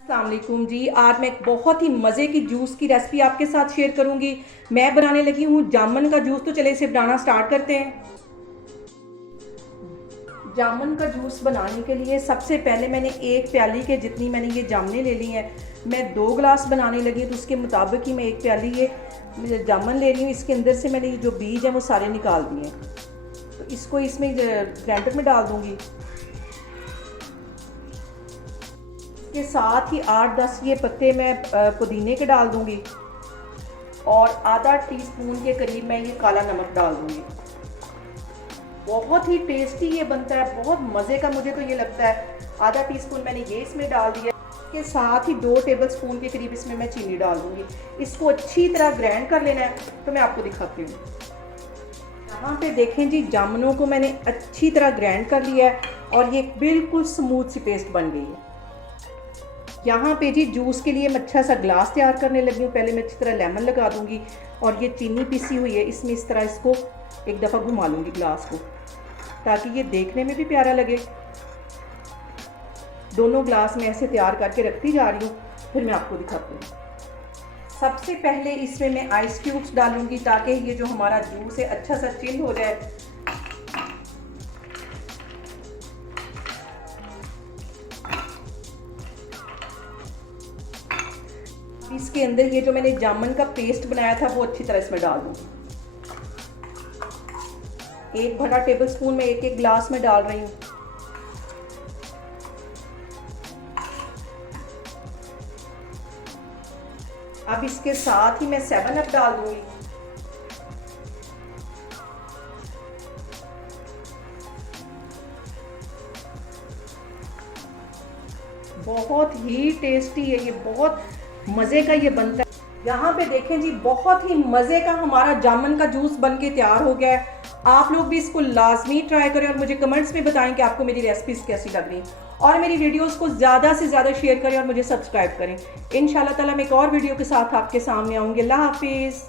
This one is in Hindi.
अस्सलाम वालेकुम जी। आज मैं एक बहुत ही मज़े की जूस की रेसिपी आपके साथ शेयर करूंगी। मैं बनाने लगी हूँ जामुन का जूस। तो चले इसे बनाना स्टार्ट करते हैं। जामुन का जूस बनाने के लिए सबसे पहले मैंने एक प्याली के जितनी मैंने ये जामुने ले ली हैं। मैं 2 गिलास बनाने लगी तो उसके मुताबिक ही मैं एक प्याली ये जामुन ले रही हूँ। इसके अंदर से मैंने जो बीज हैं वो सारे निकाल दिए हैं। तो इसको इसमें ग्राइंडर में डाल दूँगी। के साथ ही 8-10 ये पत्ते मैं पुदीने के डाल दूंगी और आधा टीस्पून के करीब मैं ये काला नमक डाल दूंगी। बहुत ही टेस्टी ये बनता है, बहुत मज़े का मुझे तो ये लगता है। आधा टीस्पून मैंने ये इसमें डाल दिया। के साथ ही 2 टेबलस्पून के करीब इसमें मैं चीनी डाल दूंगी। इसको अच्छी तरह ग्राइंड कर लेना है। तो मैं आपको दिखाती हूँ। यहाँ पे देखें जी, जामुनों को मैंने अच्छी तरह ग्राइंड कर लिया है और ये बिल्कुल स्मूथ सी पेस्ट बन गई है। यहाँ पे जी जूस के लिए मैं अच्छा सा ग्लास तैयार करने लगी हूँ। पहले मैं अच्छी तरह लेमन लगा दूंगी और ये चीनी पिसी हुई है इसमें इस तरह इसको एक दफ़ा घुमा लूँगी ग्लास को, ताकि ये देखने में भी प्यारा लगे। दोनों ग्लास में ऐसे तैयार करके रखती जा रही हूँ, फिर मैं आपको दिखाती हूँ। सबसे पहले इसमें मैं आइस क्यूब्स डालूँगी ताकि ये जो हमारा जूस है अच्छा सा चिल हो जाए। इसके अंदर ये जो मैंने जामुन का पेस्ट बनाया था वो अच्छी तरह इसमें डाल दूंगी। 1 बड़ा टेबलस्पून में एक गिलास में डाल रही हूँ। अब इसके साथ ही मैं 7 अप डाल दूंगी। बहुत ही टेस्टी है ये, बहुत मज़े का ये बनता है। यहाँ पे देखें जी, बहुत ही मज़े का हमारा जामुन का जूस बन के तैयार हो गया है। आप लोग भी इसको लाजमी ट्राई करें और मुझे कमेंट्स में बताएं कि आपको मेरी रेसिपीज़ कैसी लग रही और मेरी वीडियोस को ज़्यादा से ज़्यादा शेयर करें और मुझे सब्सक्राइब करें। इंशाल्लाह ताला मैं एक और वीडियो के साथ आपके सामने आऊँगी। अल्लाह हाफिज़।